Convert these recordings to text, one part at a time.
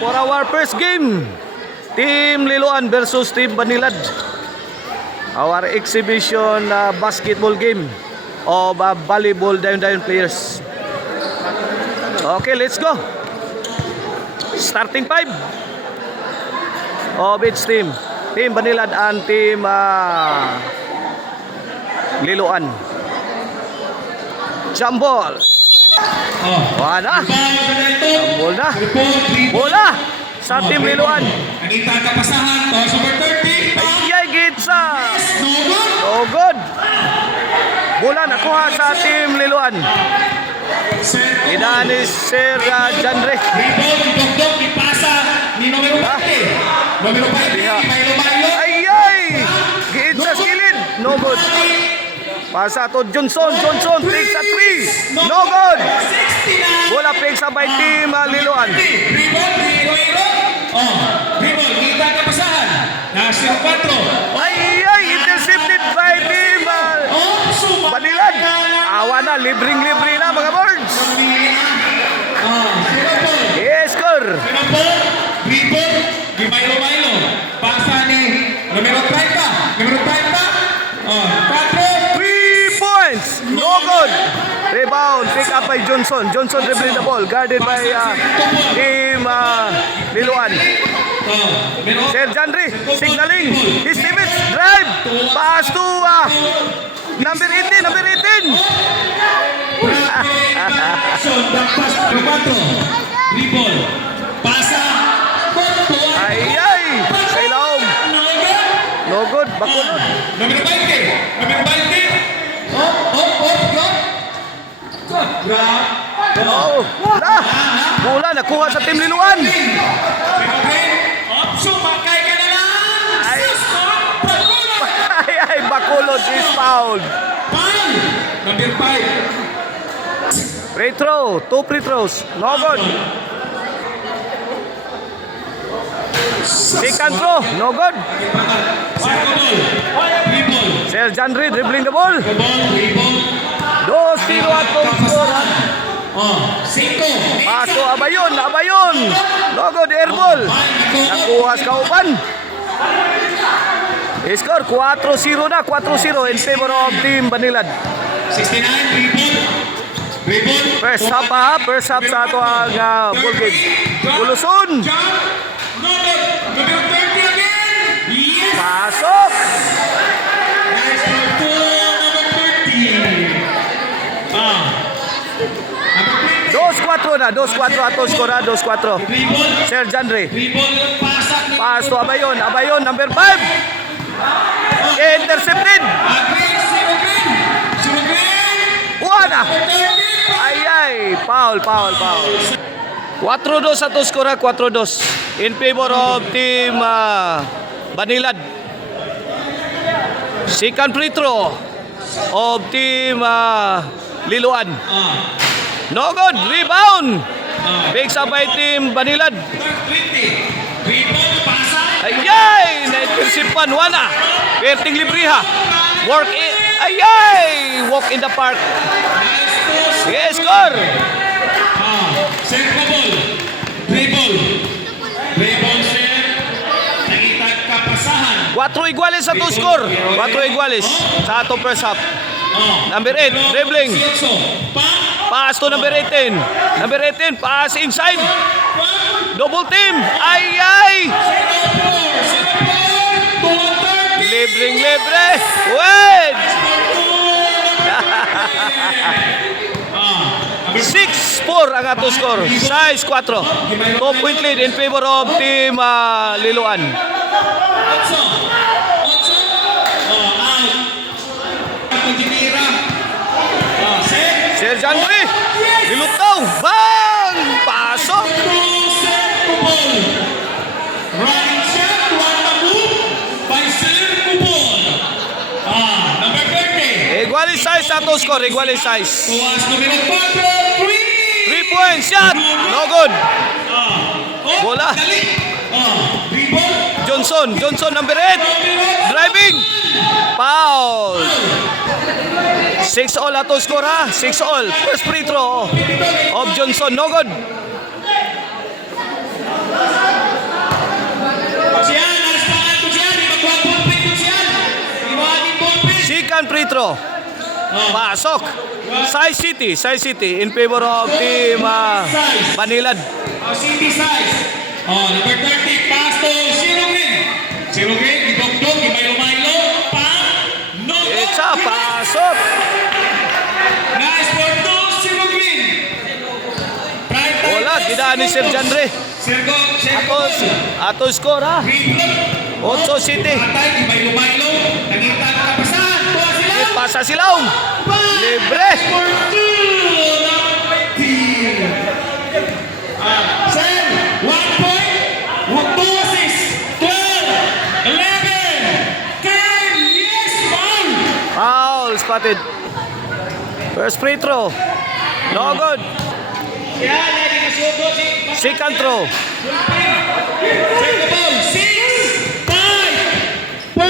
For our first game, Team Liloan versus Team Banilad. Our exhibition basketball game of volleyball dayon-dayon players. Okay, let's go. Starting 5 of each team. Team Banilad and Team Liloan. Jump ball. Wala. Jump na. Bola sa Team Liloan. Anita kapasahan. Toss over 30. Ayay, gitsa. Oh, good. Bola nakuha sa Team Liloan. Ina ni Sir Janre. Rebound, dok-dok, ipasa ni numero 20. Numero 20, Milo. Ayay! Gitsa sa gilid. No good. Pasa to Johnson. Pick sa 3. No good. Bola pick sa by Team Liloan. Rebound, Iloilo. Rebound, kita kapasahan. Nasa 4. Ayay! Intercepted by Team Banilad. Awa na, libreng-libre na mga birds. Yes, score. Rebound, di Milo. Pasa ni numero 30. Numero 30. 3 points. No good. Rebound. Pick up by Johnson. Johnson dribbling the ball. Guarded by Team Liloan. Sir Janri signaling. His teammates drive. Pass to number 18. Rebound. Pasa. Ayay. Sa ilaw. No good. Bakulod. Numero 20. Grab. Oh. Bola nakuha sa Team Liloan. Sumakay ka na lang. Ayay. Bakulod is fouled. Number 5. Free throw. 2 free throws. No good. Second throw. No good. Sir Janri dribbling the ball. 2-0 atong score. Paso Abayon. No good, air ball. Nakuha sa kauban. Score 4-0 na. 4-0 in favor of Team Banilad. 69, rebound. First half sa ato ang ball game. Buluson. Number 30 again. Yes. Pasok. Nice for number 30. Number 2-4 ato skora. 2-4. Rebound. Sir Janre. Rebound. Pasak. Pass to Abayon, number 5. Intercepted. Green. Buwana. Ayay, foul. 4-2 sa to skora, 4-2 in favor of Team Banilad. Second free throw of Team Liloan. No good, rebound. Big up by Team Banilad. 20. Rebound. Pasak. Ayay! Na-intercept Wana. Perting libriha. Work in. Ayay! Walk in the park. Yes, score! Set the ball. Rebound, sir. Nagitag kapasahan. 4 iguales sa to score. 4 iguales sa ato first half. Number 8, dribbling. Pass to number 18. Number 18, pass inside. Double team. Ayay! Libre. Wait! 6-4 ang ato score. Size 4. 2-point lead in favor of Team Liloan. Sir Janri. Dilutaw. Bang! Pasok. Right shot. By Sir Kupon. Number 30. Igualis size ato score. Igualis size. Tuwas numero 4. 3 points shot. No good. Bola. Johnson number 8. Driving. Foul. 6-all ato score ha. 6-all. First free throw of Johnson. No good. Second free throw. Pasok. Size City in favor of team Banilad. City size. Number 30, pass to Sirogin. Sirogin, gidok-dok, gimay-lumaylo. No. It's a pasok. Nice for two, Sirogin. Wala, gidaan ni Sir Janre. Ato score ha. 8 City. Patay, gimay-lumaylo. Nangita na kapasan. Tuwa sila. Pasa silaw. Libre. For two. Sen, 1 point. 2 assists. 12, 11, 10. Yes, foul. Foul spotted. First free throw. No good. Second throw. Check the ball. 6, 5, 4,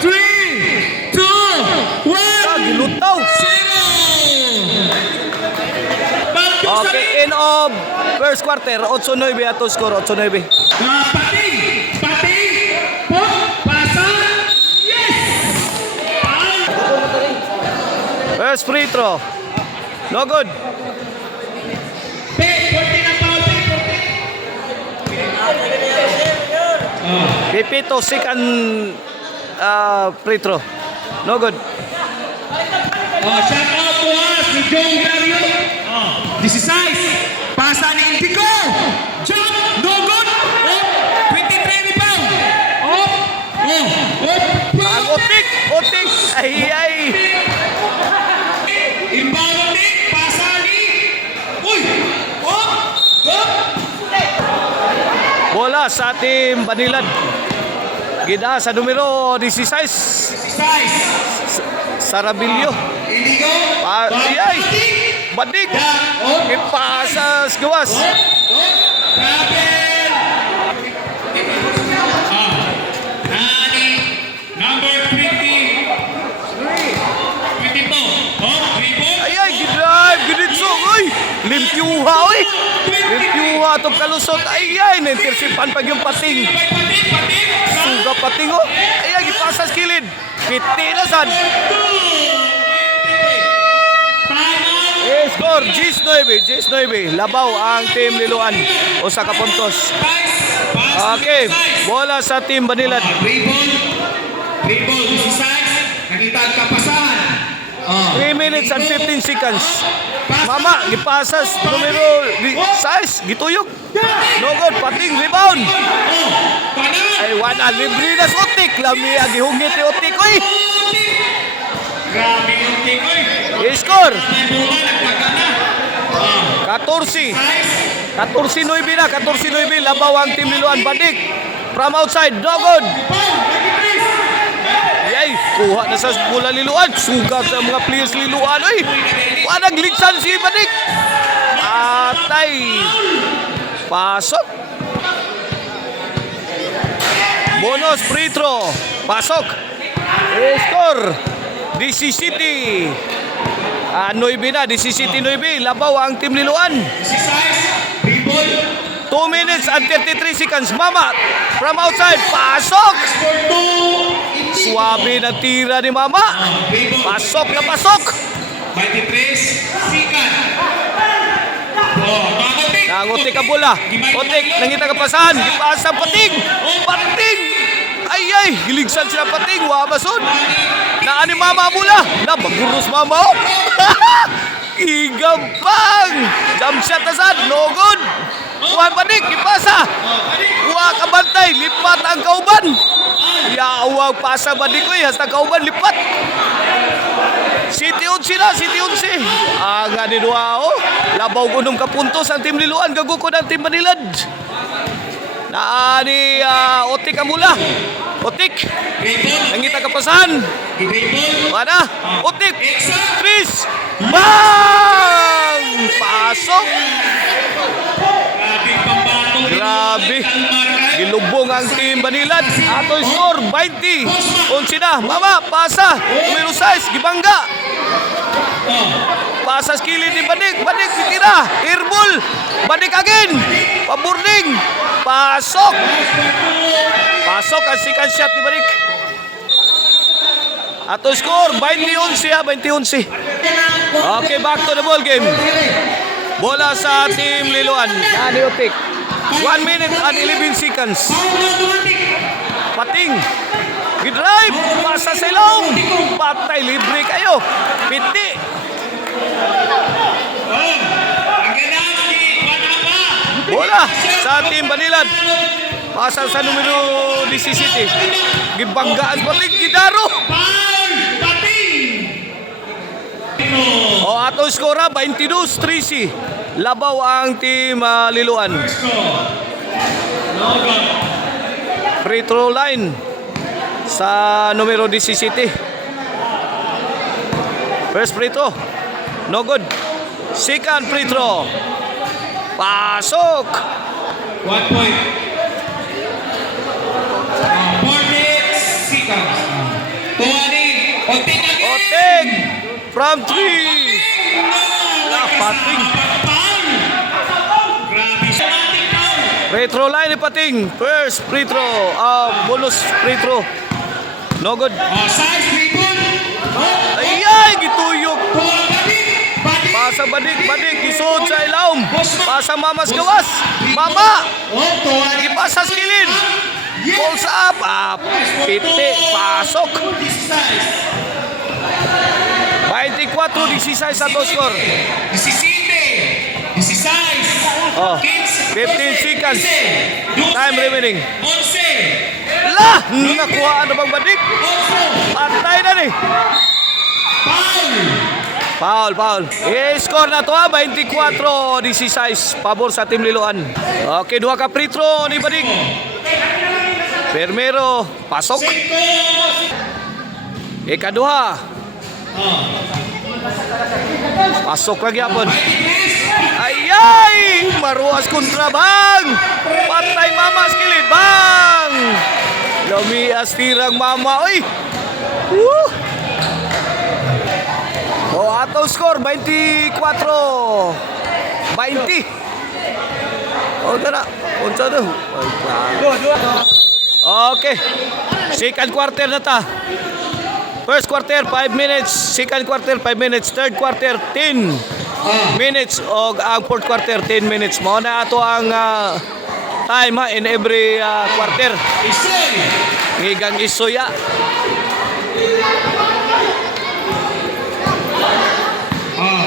3, 2, 1. Gilutaw. 0. Okay, end of first quarter. 8-9 ato score. 8-9. Pating. Pasa. Yes. Foul. First free throw. No good. 14 ang foul. 14. Pipito second free throw. No good. Shout out to us ni Joe Grario. This is size. Pasa ni Indico. Jump. No good. 23 rebound. Ang otik. Ay. Inbound ulit. Pasa ni. Uy. Bola sa team Banilad. Gida sa numero 16. Size. Sarabilyo. Indico. Ay. Badik. Ipasas gawas. Rapid. Nani. Number 20. 22. 3 points. Ay, gidrive. Giditso. Uy. Limpyuha. Uy. Limpyuha itong kalusot. Ay, naintersipan pag yung pating. Pating. Suga pating. Oh. Ay, ipasas kilid. Pitinasan. Score, 19. Labaw ang team Liloan. O sa kapuntos. Okay, bola sa team Banilad. Dribble, this is size. Nakita ang kapasan. 3 minutes and 15 seconds. Mama, gipasas numero 6, gituyok. No good, pating rebound. Ay, wala, libre na sa Otik. Lami, agihungit ni Otik. Uy, Grabe yung tikoy. score, May bola, nagpagana. 14. 14-9 na, 14-9. Labaw ang team Liloan. Badik. From outside, no good. Ay, kuha na sa bola Liloan. Sugat sa mga players Liloan. Uy, wanag ligsan si Badik. Atay. Pasok. Bonus free throw. Pasok. Score. DC City. 9 na, DC City 9. Labaw ang team Liloan. This is size. Dribble. 2 minutes and 33 seconds. Mama, from outside. Pasok. For two. Suwabe na tira ni Mama. Dribble. Pasok na pasok. 23. Sikat. Pangotik. Nangutik ka bola. Otik, nangita ka pasahan. Ipasa pating. Pating. Ay, giligsan sila pating. Wabason. Naani Mama bola. Nabagurus Mama. Oh. Igampang. Jump shot asad. No good. Kuhan panik. Ipasa. Kuha ka bantay. Lipat ang kauban. Yawag pasa badikoy. Hasta kauban lipat. City 11 na, City 11. Aga ni Duao. Labaw gunong kapuntos ang team Liloan. Gaguko ng team Banilad. Naani Otik ang mula. Otik. Nangita kapasan. Dribble. Mana? Otik. Tris. Bang! Pasok. Grabe pambato. Grabe. Gilubong ang team Banilad. Ato score 20. 11 na. Mama, pasa. Numero 6, gibangga. Pasa skilid ni Badik. Badik, titira. Airball. Badik again. Paburding. Pasok. Pasok ang second shot ni Badik. Ato score, 20-11 ha, 20-11. Okay, back to the ball game. Bola sa Team Liloan. Naniotik. 1 minute and 11 seconds. Pating. Gidrive. Pasa sa ilaw. Patay. Libre kayo. Piti. Bola sa Team Banilan. Pasa sa numero 17. Gibanggaan Pating. Gidaro. O ato skora 22-13. Labaw ang Team Liloan. Free throw line sa numero 17. First free throw. No good. Second free throw. Pasok. 1 point. 40 seconds. Tuwani. Oting again. Oteg from 3. Pating. Grabe siya. Free throw line ni Pating. First free throw. Bonus free throw. No good. Size rebound. Ayay, gituyok. Pasa badik, isod sa ilawom. Pasa mamas gawas. Mama. Ipasa sa kilid. Pulse up. Piti. Pasok. 24-16 sa to score. 17. 16. Oh, 15 seconds. Time remaining. 11. Lah! Nakuha ano bang badik? Patay na ni. Foul. I-score na to 24-16. Pabor sa Team Liloan. Okay, duha ka free throw ni badik. Permero, pasok. Ikaduha. Pasok lagi apon. Ayay! Maruas kontra bang! Patay mama skilid bang! Lumias tirang mama. Uy! Woo! O ato score 24-20. O tara. Unsa daw? Okay. Second quarter na ta. First quarter 5 minutes, second quarter 5 minutes, third quarter 10 minutes o ang fourth quarter 10 minutes. Mao na ato ang time in every quarter. Ngigang isuya.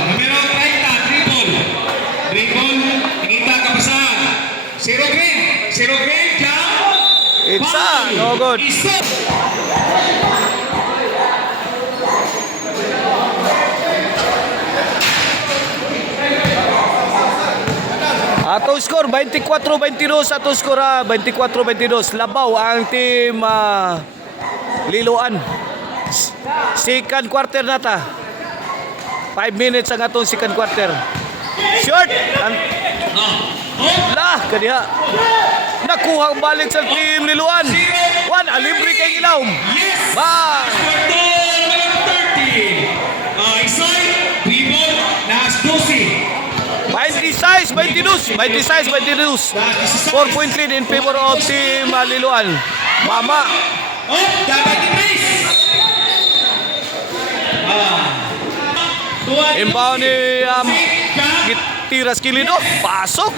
Numero 30, dribble, nakita ka pa sa Zero green, jump. It's no good. Ato score 24-22 ato score 24-22. Labaw ang Team Liloan. Second quarter na ta. 5 minutes ang atong second quarter. Short. Lah, kaniya. Nakuha ang balik sa Team Liloan. One, alibre kay Ilaw. Bang! 30. Isay, dribble, nas 12. 26-22. 4-point lead in favor of Team Liloan. Mama. Dapat i-brace. Inbound ni Tiras Kilido. Pasok.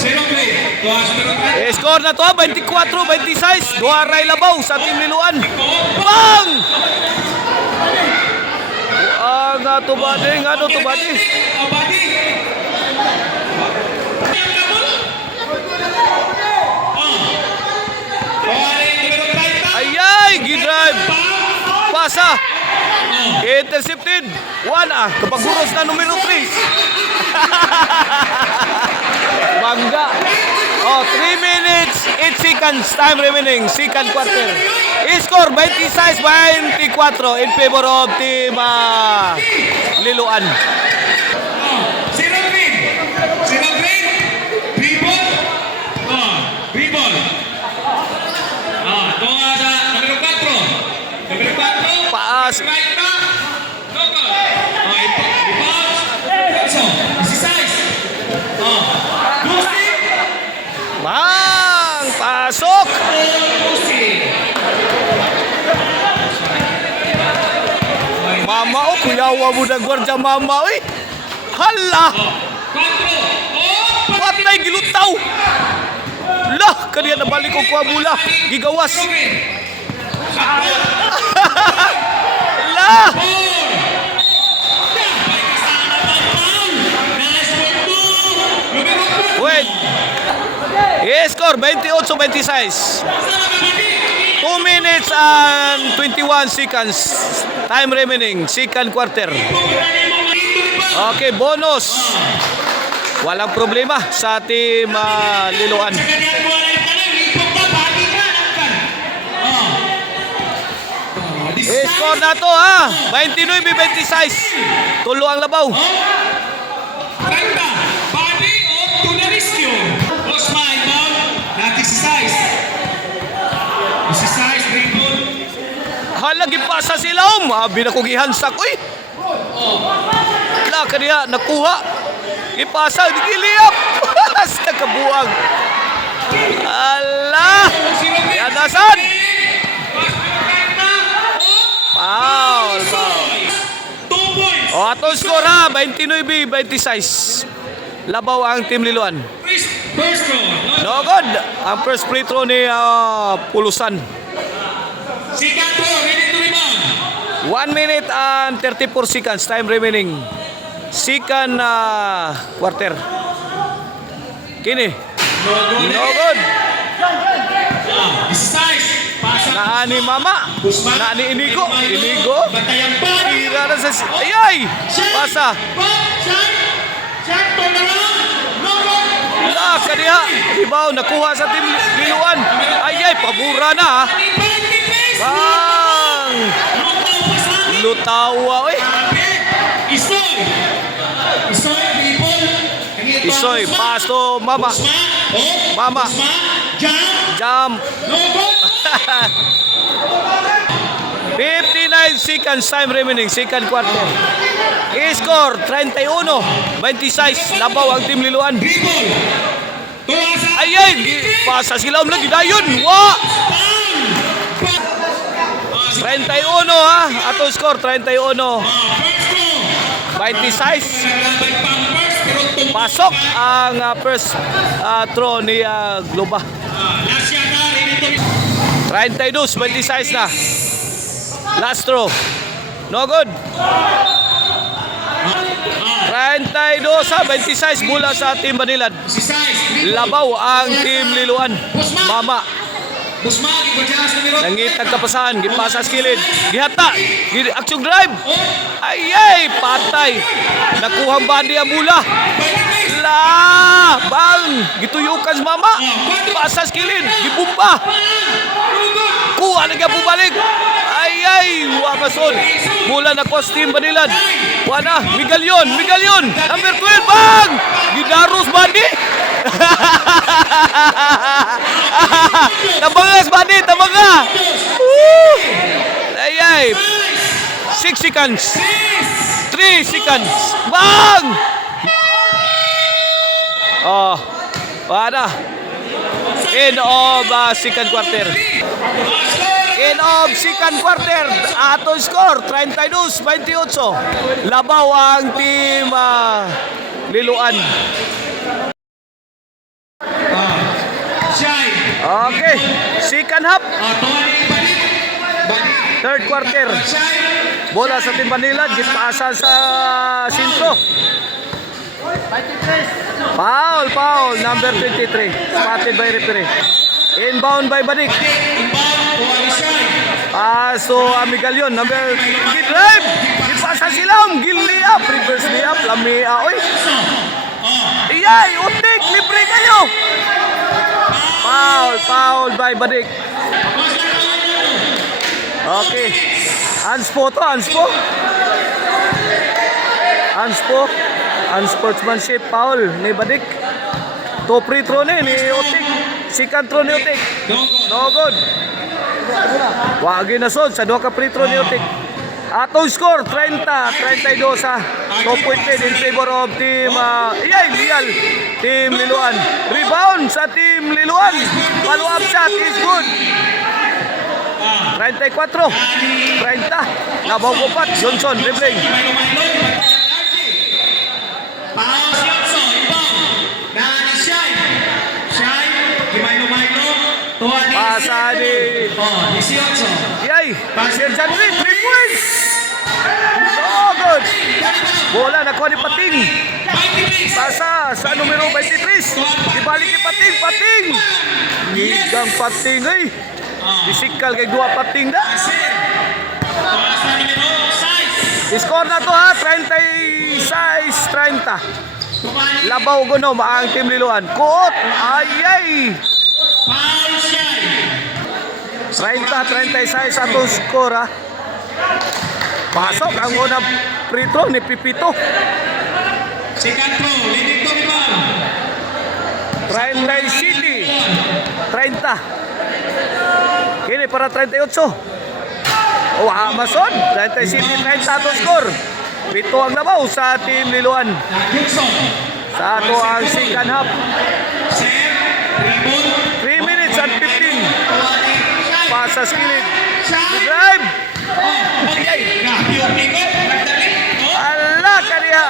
Zero green. Score na to 24-26. Duaray labaw sa Team Liloan. Bang! Nga to badi. Ayay, gidrive. Pasa. Intercepted. Kapaghuros na numero 3. Bangga. 3 minutes, 8 seconds. Time remaining. Second quarter. I-score 26-24 in favor of Team Liloan. Zero green. Dribble. Tunga sa numero 4. Paas. Right na. Rebound. So, 16. Bang! Pasok! mama o kuyawa mo na gwardiya mama oy. Hala! Patay gilutaw. Lah, kaniya nabalik ko kuha mula. Gigawas. Lah! Wait. I-score 28-26. 2 minutes and 21 seconds. Time remaining. Second quarter. Okay, bonus. Walang problema sa team Liloan. I-score na to ha. 29-26. Tulo ang labaw. Hala, gipasa sila Abi na kong ihansak. Uy! Wala, kaniya, nakuha. Gipasa, giliap. Sa kabuang. Hala! Yadasan! Foul, foul. O, atong score ha, 29-26. Labaw ang team Liloan. No good. Ang first free throw ni Pulusan. 1 minute and 34 seconds. Time remaining. Second quarter. Kini. No good. Naani Mama. Naani Inigo. Inigo. Tira na sa... Ayay! Pasa. Wala, kaniya. Ibaw, nakuha sa team Liloan. Ayay, pabura na ha. Bang! Lutawa, oy. Isoy, pass to Mama. Mama. Jump. 59 seconds time remaining. Second quarter. I-score 31-26. Labaw ang team Liloan. Ayay, pasa sila lagi dayon. Wa! 31 ha. Ato score 31. 26. Pasok ang first throw ni Globa. 32-26 na. Last throw. No good. 32-26 mula sa team Banilan. Labaw ang team Liloan. Mama. Nangitag kapasahan, gipasa sa kilid, gihata, action drive. Ayay, patay. Nakuhang bandi ang mula. La, bang, gituyukan sa Mama. Pasa sa kilid, gibumba. Kuha na po balik. Ayay, wamasod. Mula na kos team Banilan. Wana, Migalyon, number 12, bang! Gidaros bandi. Tabangas bandi, tabanga. Ayay. 6 seconds. 3 seconds. Bang! Oh, wala. End of second quarter. End of second quarter. Ato score 32-28. Labaw ang team Liloan. Okay, second half. Third quarter. Bola sa team Manila, gipasa sa sentro. Foul, number 23. Spotted by referee. Inbound by Badik. So Migalyon, number drive. Gipasa silang, giliap, reverse liap, lamia, oy. Iyay, utik, libre kayo. Foul by Badik. Okay. Anspo. Unsportsmanship foul ni Badik. To free throw ni Otik. Second throw ni Otik. No good. Wagi na son sa duha ka free throw ni Otik. Atong score 30-32 sa 2 point lead in favor of team Team Liloan. Rebound sa team Liloan. Follow up shot is good. 34. 30. Labaw upat. Johnson, dribbling. Paus Johnson, ibang. Nani Shine. Shine, Gimaylo-Maylo. Tuhan ni Pasa ni... 18. Yay! Sir Janry, 3 points! So good! Bola nakuha ni Pating. 23. Pasa sa numero 23. Ibalik ni Pating. Pating! Gigang Pating ay. Isikal kay dua Pating na. Asir. Pasa numero 6. Score na to ha, 36-30. Labaw guno, maang Team Liloan. Kuot! Ayay! Paul Shine. 30-36 atong score ha. Pasok ang unang free throw ni Pipito. Second throw, leading to the ball. 30 City. 30. Kini para 38. Oh, Amazon. 30 City, 30 atong score. Pito ang labaw sa Team Liloan. Gibson. Sa ato ang second half. Ser. Rebound. 3 minutes and 15. Shine. Pasa skilid. Shine. Drive. Oh, okay. Grabe yung ikot. Nagdali. Oh. Ala kaniya.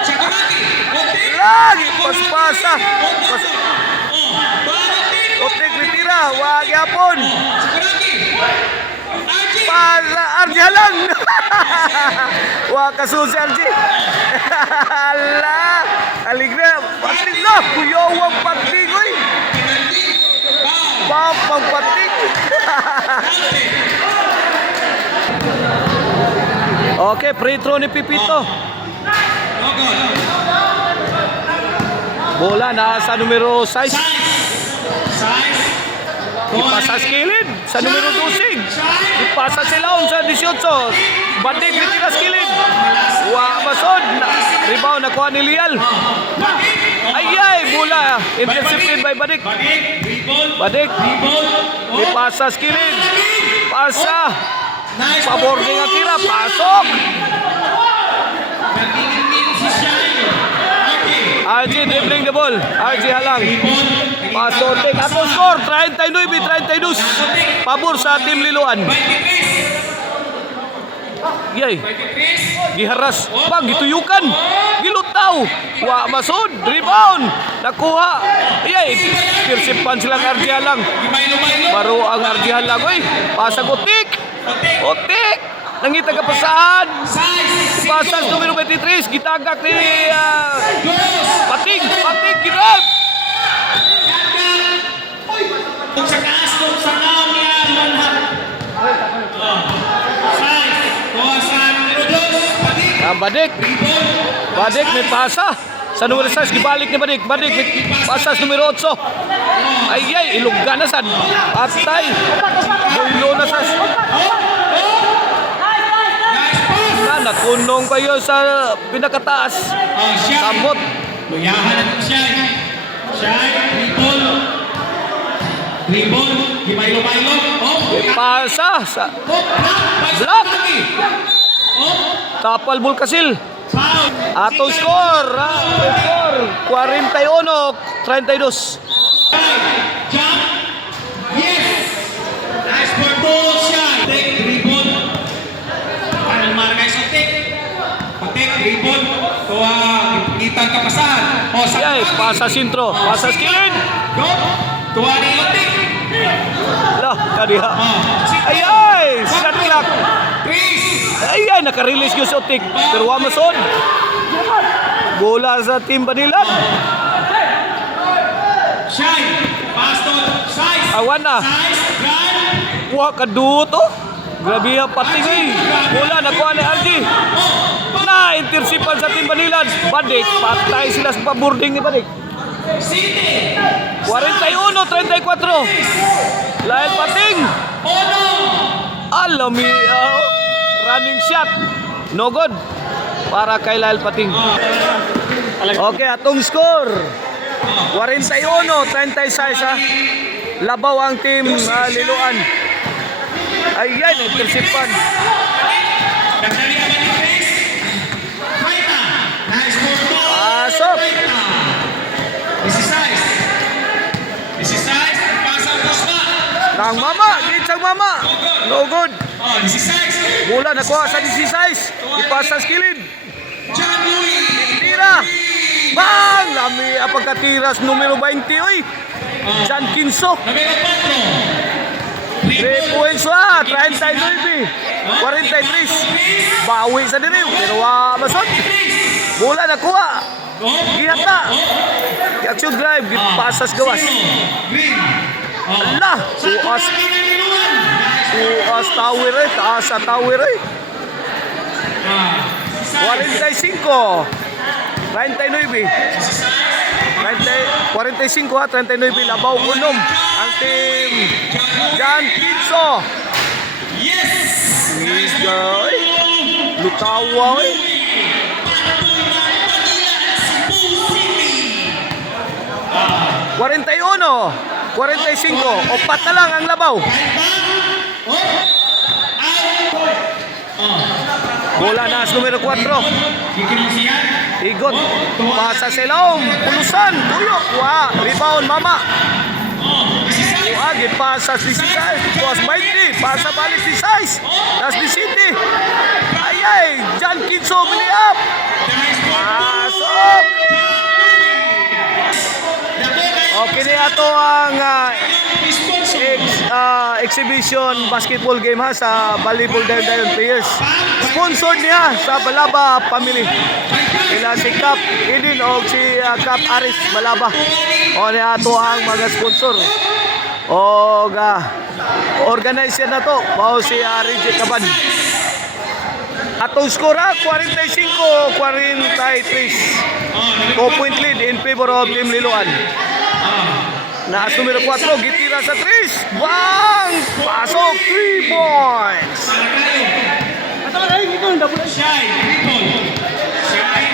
Sakuraki. Okay. Lagi paspasa. Pas Oh, Barotin. Otik litira. Wag yapon. Sakuraki. Archie. Para Arji halang. Wah kasusi Arji. Ala. Aligre. Pating na. Kuyawang pating. Uy. Penalty. Foul. Papang pating. Penalty. Okay, free throw ni Pipito. No goal. Bola na sa numero 6. Size. Size. Ipasa skilid sa numero 12. Ipasa silaon sa 18. Batik litira skilid. Wa masod. Rebound nakuha ni Lial. Ayay, bola. Intercepted by Badik. Badik. Rebound. Badik. Rebound. Oh. Ipasa skilid. Pasa. Nice. Pabording ang tira. Pasok. Nagingin si Shine. Okay. RG dribbling the ball. RG halang. Rebound. Pasotek. Atong score. 39-32. Pabor sa Team Liloan. 23. Yay. 23. Giharas. Pag gituyukan. Gilutaw. Wa masod. Rebound. Nakuha. Yay. Kirsipan silang RG halang. Gimaylo-Maylo. Baro ang RG halang. Uy. Pasag utik. Otik. Otik. Nangita ka pasahan. Size. Pasas numero 23. Gitagak ni Goes. Pating. Pating. Girab. Kung sa taas, kung sa naong yan, manhat. Size. Kuwasan. Rodos. Badik. Ang Badik. Rebound. Badik may pasa. Sa numero 6, gibalik ni Badik. Badik may pasa sa numero 8. Ayay, ilugga na sa patay. Bulo na sa... Nice pass. Nakunong kayo sa pinakataas. Oh, Shine. Samot. Luyahan natin Shine. Shine. Rebound. Rebound. Gimaylo-Maylo. Oh. May pasa sa Oh. Block. Lagi. Oh. Tapal Bulkasil. Foul. Atong score. Atong score. 41-32. Jump. Yes. Nice for two shot. Take rebound. Parang markay sa take. Patek rebound. Tuwa. Ipagitan ka pasahan. O sa Ayay, pasa sintro. Pasa skin. Go. Tuwa ni Otik. Lah, kadiha. Oh. Ayay, shot clock. Chris. Ayay, naka-release yung sotik. Pero wa masod. Bola sa Team Banilan. Shine. Pass to size. Awan na. Size. Gun. Wah, kaduto. Grabe ang pating eh. Bola, nakuha ni Aldi. Na, intersipan sa Team Banilan. Badik, patay sila sa pabording ni Badik. City. 41-34. Lael Pating. Ono. Alami, running shot. No good. Para kay Lael Pating. Okay, atong score. 41-36 ha. Labaw ang Team Liloan. Ayan, intersipan. Nagdali ka ba ni Chris? Kaita. Nice for two. Pasok. This is size. This is size. Pasa ang Kusma. Sang Mama, Sang Mama. No good. Oh, 16. Bola nakuha sa 16. Ipasa sa kilid. John Louis. Tira. Bang! Lami ang pagkatiras numero 20, oy. Jan Kinso. Numero 4. 3 points 39. 43. Bawi sa diriw. Pero masot. Bola nakuha. Gihat na. Action drive. Pasas gawas. Green. Allah. Suas tower eh. Taas sa tower eh. 45. 39. 45 39 labaw unom ang team Jan Kinso. Yes. Ay, lutawa eh. 41, 45, opat na lang ang labaw. Bola na sa numero 4. Igot, pasa sa ilong, pulusan, tuyok, rebound Mama. Agit pasa si Sisay, Boss Mighty, pasa balik si Sais, tas di City. Ayay, Jan Kinso bili up. Pasok. Okay na ito ang exhibition basketball game ha sa Volleyball Dayon Players. Sponsored niya sa Balaba Family. Ila si Cap Idin o si Cap Aris Balaba. O niya ito ang mga sponsor. O organizer na to. Bao si Reggie Caban. Atong score 45-43. 2-point lead in favor of Team Liloan. Naas numero 4, gitira sa 3. Bang! Pasok, 3 points.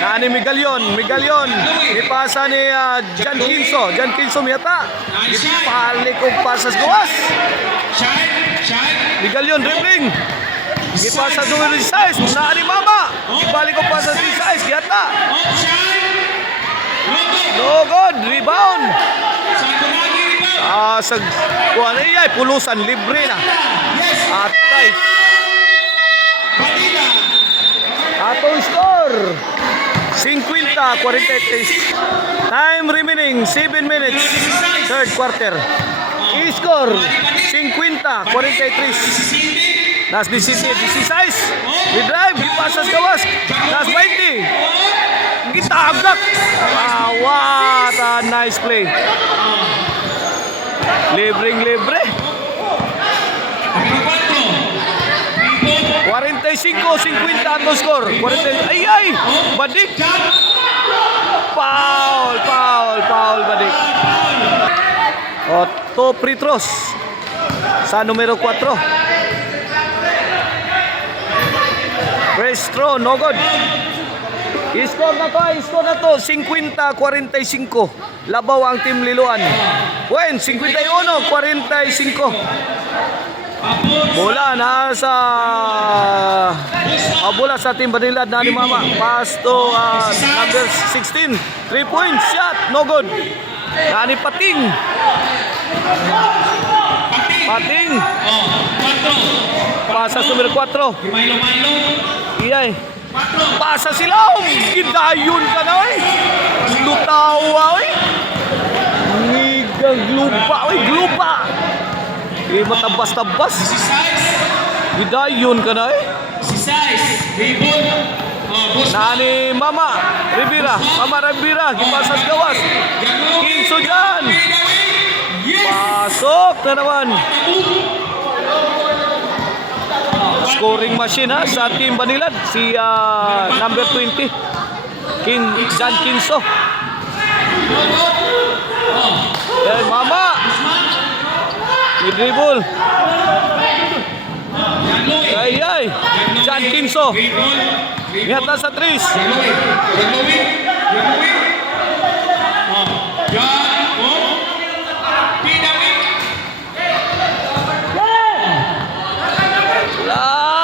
Nani Migalion. Ipasa ni Jan Kinso. Jan Kinso miyata. Ipalik kong pasas gawas. Migalion dribbling. Ipasa sa numero 16. Nani Mama. Ipalik kong pasas 16. Yata. No good. Rebound. Sa kuwan ay pulusan libre na. Atay. Atong score 50-43. Time remaining 7 minutes. Third quarter. I-score 50-43. Nas di City, di size. Di drive, di pasas gawas. Nas 20. Gitagak. What a nice play. Libre. 45-50 ang score. 40. Ay! Badik. Foul, Badik. O, 2 free throws sa numero 4. First throw, no good. I-score na to. 50-45. Labaw ang Team Liloan. 51-45. Bola bola sa Team Banilad na ni Mama. Pass to number 16. 3-point shot, no good. Nani Pating. Pasa sa numero 4. Iyay. Pasa silaw. Gidayon ka na eh. Lutawa eh. Glupa. Matabas-tabas. Gidayon ka na eh. Nani Mama Rivera. Gipasas gawas. Kinso dyan. Pasok na naman. Scoring machine sa Team Banilad. Si number 20. Jan Kinso. Yan Mama. I-dribble. Ay. Jan Kinso. Lihat na sa 3.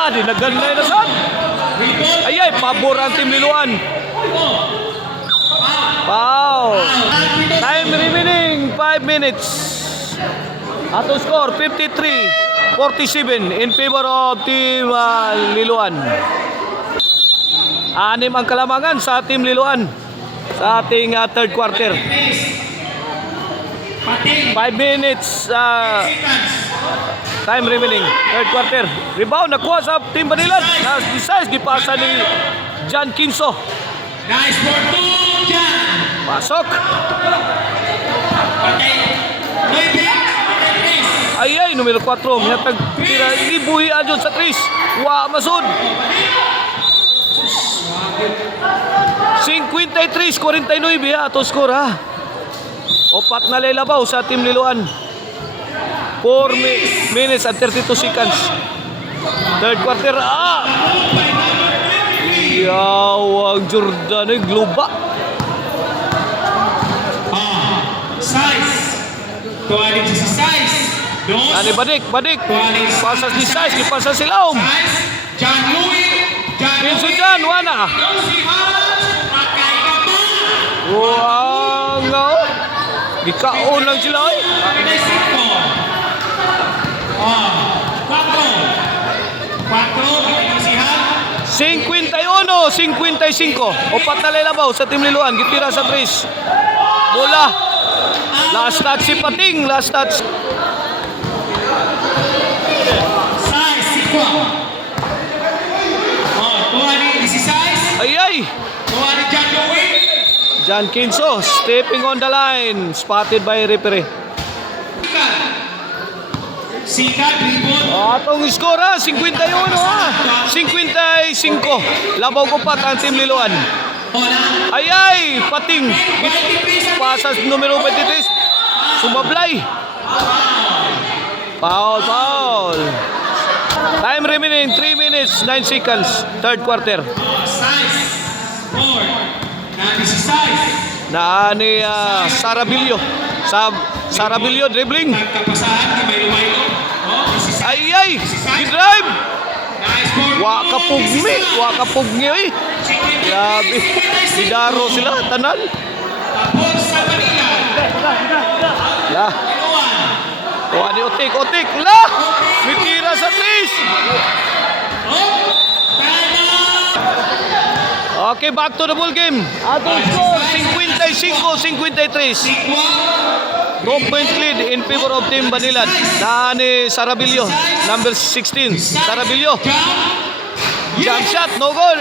Dinaganda na sad. Ay, pabor ang Team Liloan. Foul. Time remaining 5 minutes. Ato score 53-47 in favor of Team Liloan. Anim ang kalamangan sa Team Liloan sa ating third quarter. Pating. 5 minutes time remaining. Third quarter. Rebound nakuha sa Team Banilan. Size gipasa ni John Kinso. Nice for 2, Jan. Pasok. Patay. Maybe. Ay, numero 4. Minatag tira. Ibuhi adyon sa 3. Wa masud. 53-49 ato score ha. Opat na lelabaw sa Team Liloan. 4 minutes and 32 seconds. Third quarter. Yawag Jordan ay globa. Size. Tuwalin si size. Dos. Ani badik. Pasas ni size, ipasas si Laom. Size. John Louis. Pinso dyan, wana. Si Hans. Patay ka ba? Wow, nga. Gikaon lang sila ay. Patay 5. 4. 4. Si Hans. 51-55. Opat na lelabaw sa Team Liloan. Gitira sa 3. Bola. Last touch si Pating. Last touch. Size. 5. Tuwalin si size. Ay. Tuwalin John Louis. John Kinso stepping on the line. Spotted by referee. Sikat, rebound. Atong score ha. 51 ha. 55. Labaw ko pa ang Team Liloan. Ola. Ay. Pating. 23. Pasas numero 23. Sumablay. Foul. Time remaining 3 minutes 9 seconds. Third quarter. Size. 4. Nabi si size. Naani Sarabillo. Sarabillo dribbling. Nagkapasahan ni Mayo. Si size. Ay. Gi-drive. Nice for Wa kapugmi oy. Grabe. Bidaro sila tanan. Tapos sa Manila. La. O ani otik. La. Mitira sa 3. Okay, back to the ball game. Atong score 55-53. Sikwa. 2-point lead in favor of Team Banilan. Naani Sarabillo, number 16. Sarabillo. Jump shot, no goal.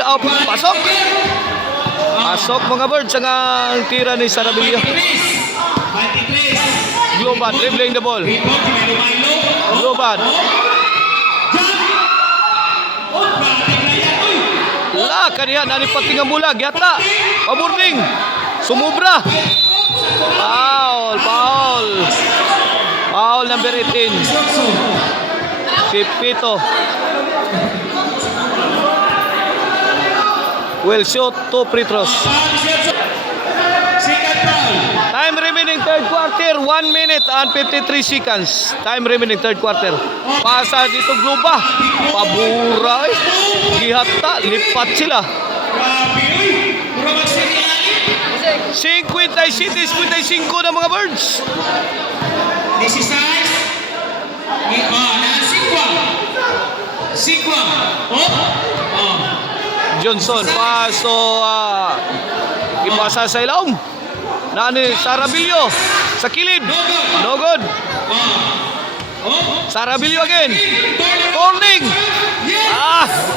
Pasok mga birds ang tira ni Sarabillo. 23. Globan dribbling the ball. Rebound si Milo. Globan. La kaniya nani Pating ang bulag yata. Paburning. Sumubra. Foul number 18. Pipito. Will shoot 2 free throws. Second foul. Time remaining third quarter, 1 minute and 53 seconds. Time remaining third quarter. Pasa dito Globa. Pabura eh. Gihata, lipat sila. Grabe, uy. Puro magsinyali. 55 na mga birds. This is size. Na Sikwa. Johnson, paso ipasa sa ilaw. Nani Sarabillo sa kilid. No good. Sarabillo again. Turning.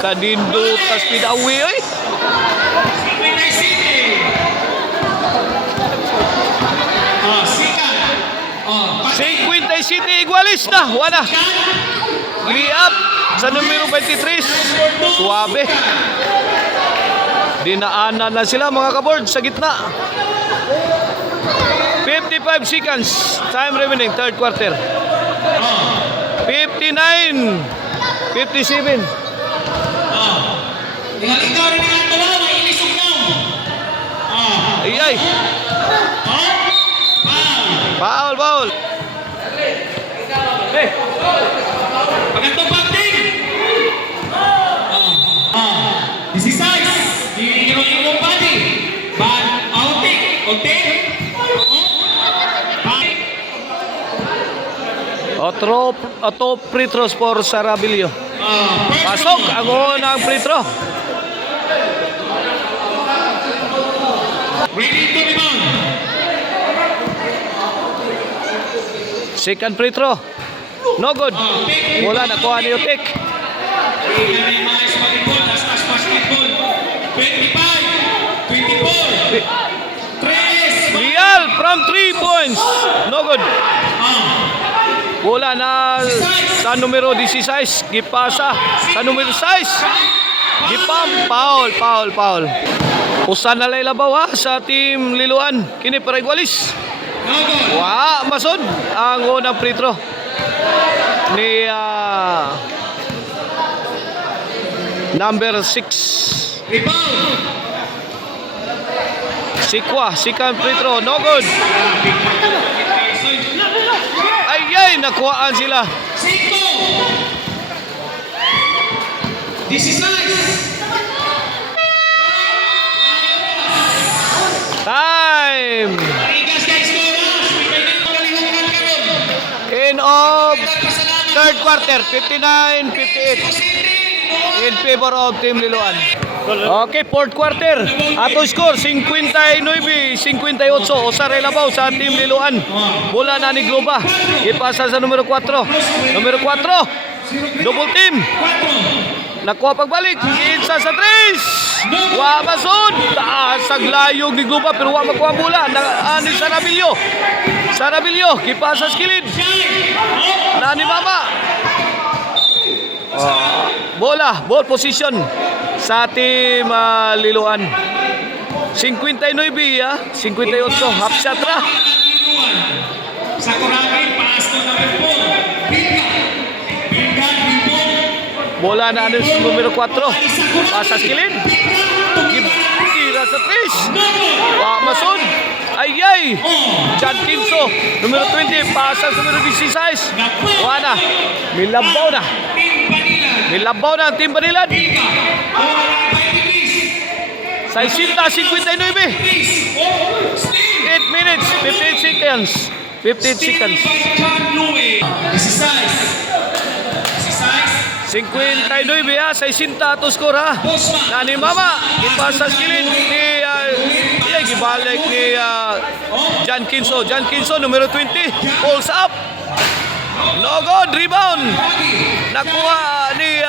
Kadindutas pidawi ay. Sikat. 57 igualis na. Wala. Liap sa numero 23. Suabe. Dinaanan na sila mga kaboard sa gitna. 55 seconds. Time remaining third quarter. 59. 57. Ikaw rin ang tawa, mainisog na. Ay. Foul. Pagkatong Pating. This is size. Hindi mo pati. Bad outing. Otro free throws for Sarabilio. Pasok ang unang free throw. Ready to rebound. Second free throw. No good. Wala, nakuha ni Utik. Yan ay mga basketball. Last basketball. 25. 24. 3. Lial from 3 points. No good. Bola na sa numero 16. Gipasa sa numero 6. Gipam. Foul. Usan na lay labaw ha sa team Liloan. Kini para igualis. No good. Masod ang unang free throw ni number 6. Rebound. Sikwa, second free throw, no good. Ay, nakuhaan sila. 5. 16. Time. Igas guys, scorers. May kalilangan karon. End of third quarter, 59-58 in favor of Team Liloan. Okay, fourth quarter. Ato score 59-58. Osar Elabaw sa Team Liloan. Bola na ni Globa. Ipasa sa numero 4. Numero 4. Double team. 4. Nakuha pagbalik. Isa sa 3. Wa masud. Saglayog ni Globa pero wa makuha ang bola. Ni Sarabilio. Kipasa sa kilid. Nani Mama. Ball position sa team Liloan. 59 58, half shot ra. Sa Coragin, paas to number 4. Bilga, Bola na ano sa numero 4. Pasa sa kilid. Tira sa 3. Masud. Ay. John Kinso. Numero 20. Pasa sa numero 16. Wala. Milabaw na ang Team Banilan. 60-59. 8 minutes, 15 seconds. 15 seconds. 59 ha, 60 to score ha. Nani Mama, ipasa skilin ni gibalik ni John Kinso. John Kinso, numero 20, pulls up. No good, rebound. Nakuha ni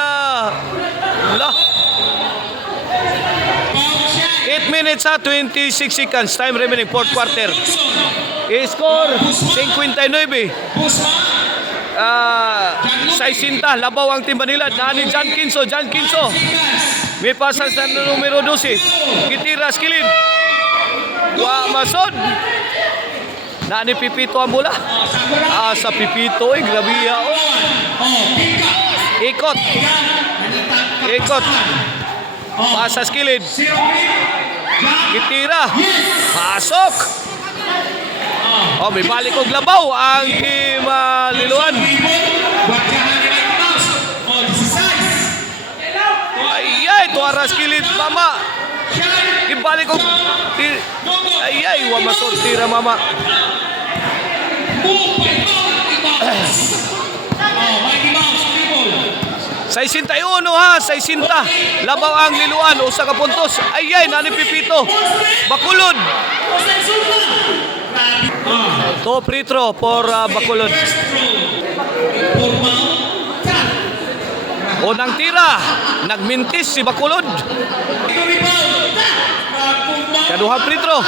8 minutes ha, 26 seconds. Time remaining, fourth quarter. Score 59. 60, labaw ang Team Manila. Nani John Kinso. May pasa sa numero 12. Kitira skilin. Masod. Nani Pipito ang bola. Sa Pipito grabe ha. Ikot. Pasa skilid. Kitira. Pasok. May balik og labaw ang Team Liloan. Ay, tuara skilid Mama. Ibalik og wa masod tira Mama. Sa 61 ha, 60. Labaw ang Liloan, usa ka puntos. Nani Pipito. Bakulod. To free throw for Bakulod. Unang tira, nagmintis si Bakulod. Kaduha free throw.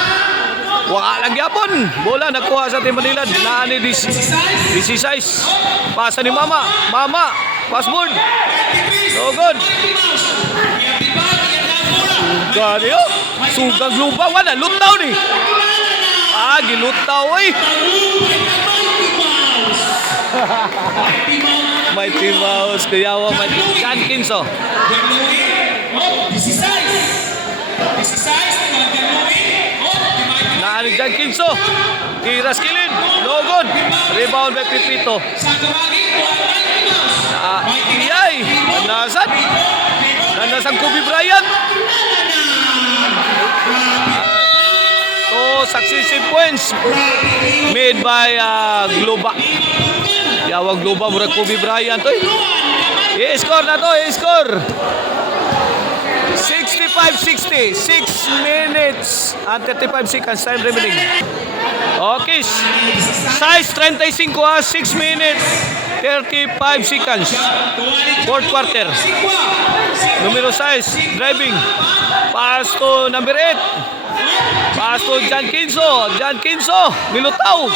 Wala lang yapon. Bola nakuha sa Team Manila. Nani 16. Pasa ni Mama. Passboard. No good. Suga niyo. Sugang lupa. Wala. Lutaw ni. Gilutaw eh. Mighty Mouse. Kuyawa. John Kinso. Nani John Kinso. Tira skilin. No good. Rebound by Pipito. Nanasan Kobe Bryant. To successive points made by Globa. Yawag Globa, murag Kobe Bryant. I-score na to, i-score. 65-60, 6 minutes and 35 seconds time remaining. Okay, size 35 6 minutes 35 seconds. Fourth quarter. Numero 6, driving. Pass to number 8. Pass to Jan Kinso. Jan Kinso, Milutaw.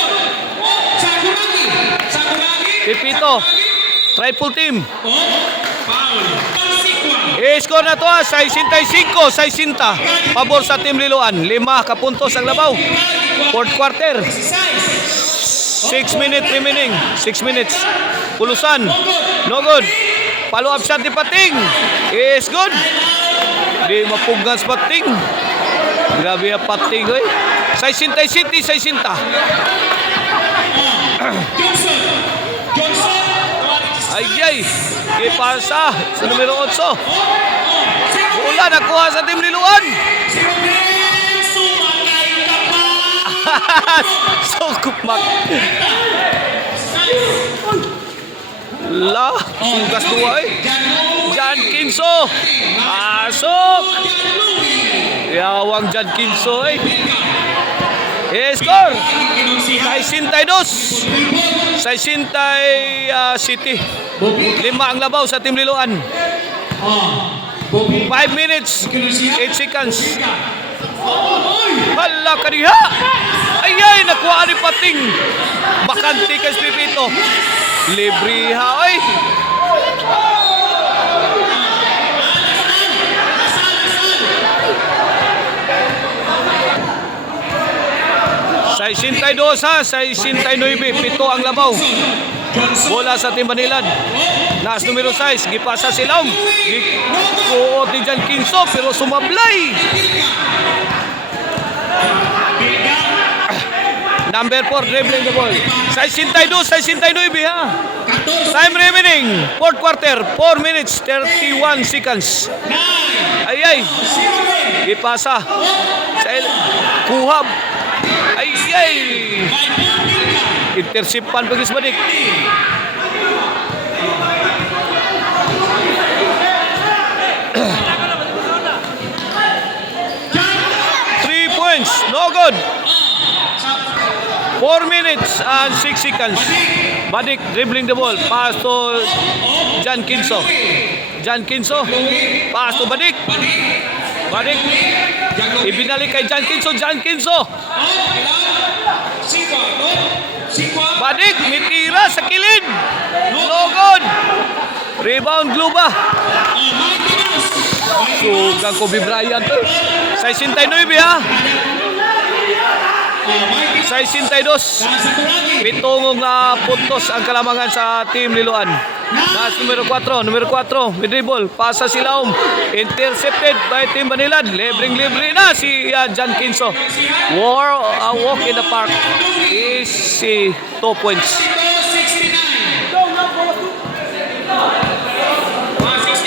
Pipito. Triple team. I-score na to 65-60. Pabor sa Team Liloan. 5 kapuntos ang labaw. Fourth quarter. 6 minutes remaining. 6 minutes. Pulusan. No good. Follow up shot ni Pating. Is good. Di mapugas Pating. Grabe ang Pating. 65-60. Ay, ipasa sa numero 8. Bola nakuha sa Team Liloan. Sukup. La, sugas dua Jan Kinso. Masuk. Yawang Jan Kinso score. 62. City. 5 ang labaw sa Team Liloan. 5 minutes 8 seconds. Hala kaniha. Ay, nakuha ni Pating. Bakante kay Pipito. Libre ha, oy. Sa 62 ha, sa 69, 7 ang labaw. Bola sa Team Banilan. Nas numero 6, gipasa si Laum. Gikuot ni Jan Kinso pero sumablay. Number 4, dribbling the ball. 62 ha. Time remaining. Fourth quarter, 4 minutes, 31 seconds. Ay. Ipasa. Kuhab. Ay. Intersipan pagis balik. Three points. No good. 4 minutes and 6 seconds. Badik dribbling the ball. Pass to Jan Kinso. Pass to Badik. Ibinalik kay Jan Kinso. Badik mitira sa kilid. No good. Rebound Globa. Sugang Kobe Bryant. 69 ha. 62. Pitong puntos ang kalamangan sa Team Liloan. Nas numero 4, may dribble, pasa si Laum, intercepted by Team Banilan. Libre na si Jan Kinso. Walk in the park is 2 points.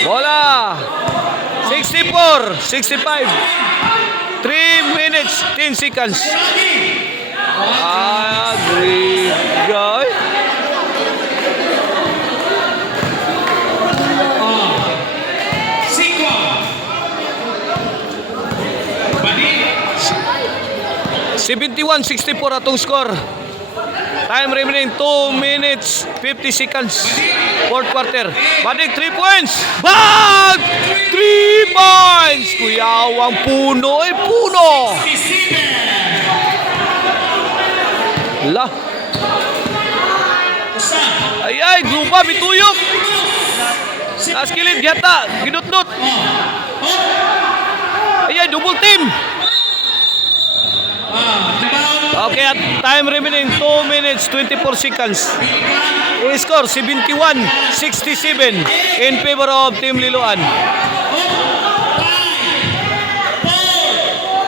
Bola 64-65. 3 minutes 10 seconds. Agree guy. $71-64 atong score. Time remaining 2 minutes 50 seconds. Fourth quarter. Badik 3 points. Bag! 3 points. Kuyawang puno. La. Ay, grupa bituyok. Naskilid yata. Ginut-nut. Ay, double team. Okay, at time remaining 2 minutes 24 seconds. Score 71-67 in favor of Team Liloan.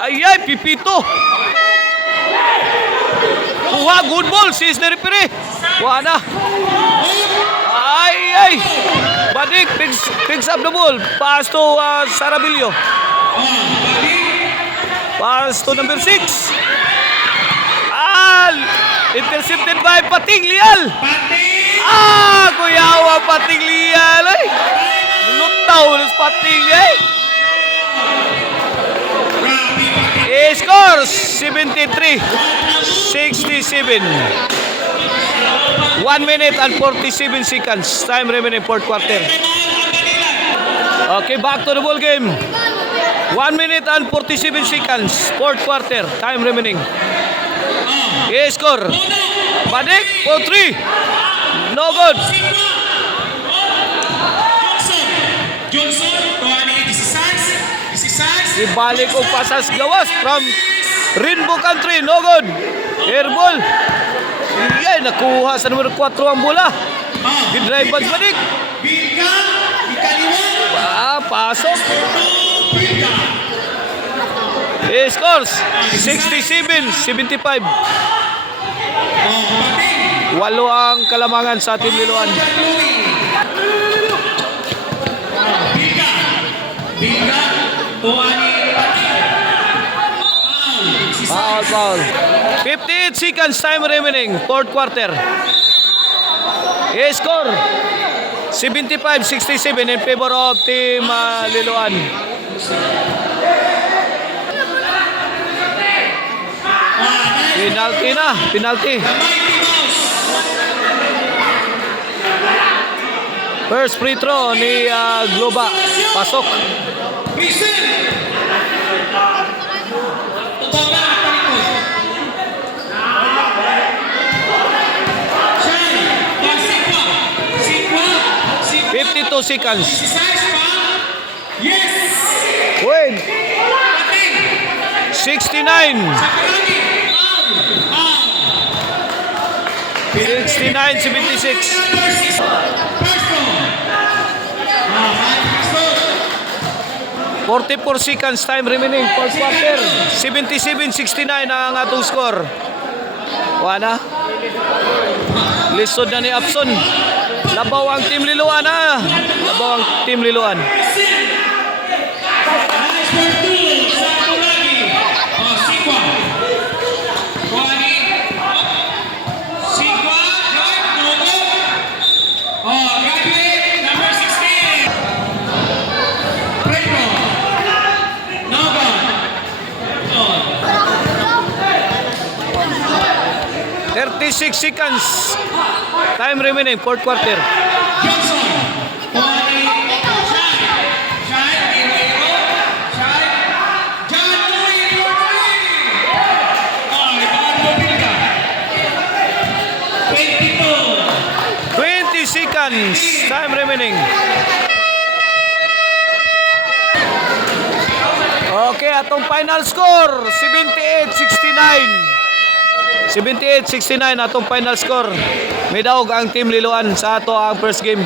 Ay, Pipito. Kuha, good ball, sis na referee. Kuha na. Ay. Badik picks up the ball. Pass to Sarabillo. Pass to number 6. Intercepted by Pating Lial. Kuyawa Pating Lial. Lutaw ng Pating Lial. Scores 73-67. 1 minute and 47 seconds. Time remaining fourth quarter. Okay, back to the ball game. 1 minute and 47 seconds. Fourth quarter. Time remaining. Score. Badik for 3. No good. Johnson, Tuani, 16. Ibalik og pasas gawas from Rainbow Country. No good. Airball. Yan, nakuha sa numero 4 ang bola. Gidrive ba Badik? Bilga, ikaliwa. Pasok. Scores 67-75. Walo ang kalamangan sa Team Liloan. Bilga, Tuani, Foul. 58 seconds time remaining. Fourth quarter. Score 75-67 in favor of Team Liloan. Penalty. First free throw ni Globa. Pasok. Two seconds. Yes. Win. 69. 69-76. 44 seconds time remaining. Fourth quarter. 77-69 ang atong score. Wana. Lisod na ni Abson. Labaw ang Team Liloan Labaw ang Team Liloan. Number 16. Prego. Nova. 36 seconds. Time remaining, fourth quarter. Johnson. Tuani. Shine. Guerrero. Shine. John Louis. Ricardo Bilga. 20 seconds. Time remaining. Okay, atong final score 78-69. 78-69 atong final score. May daog ang Team Liloan sa ato ang first game.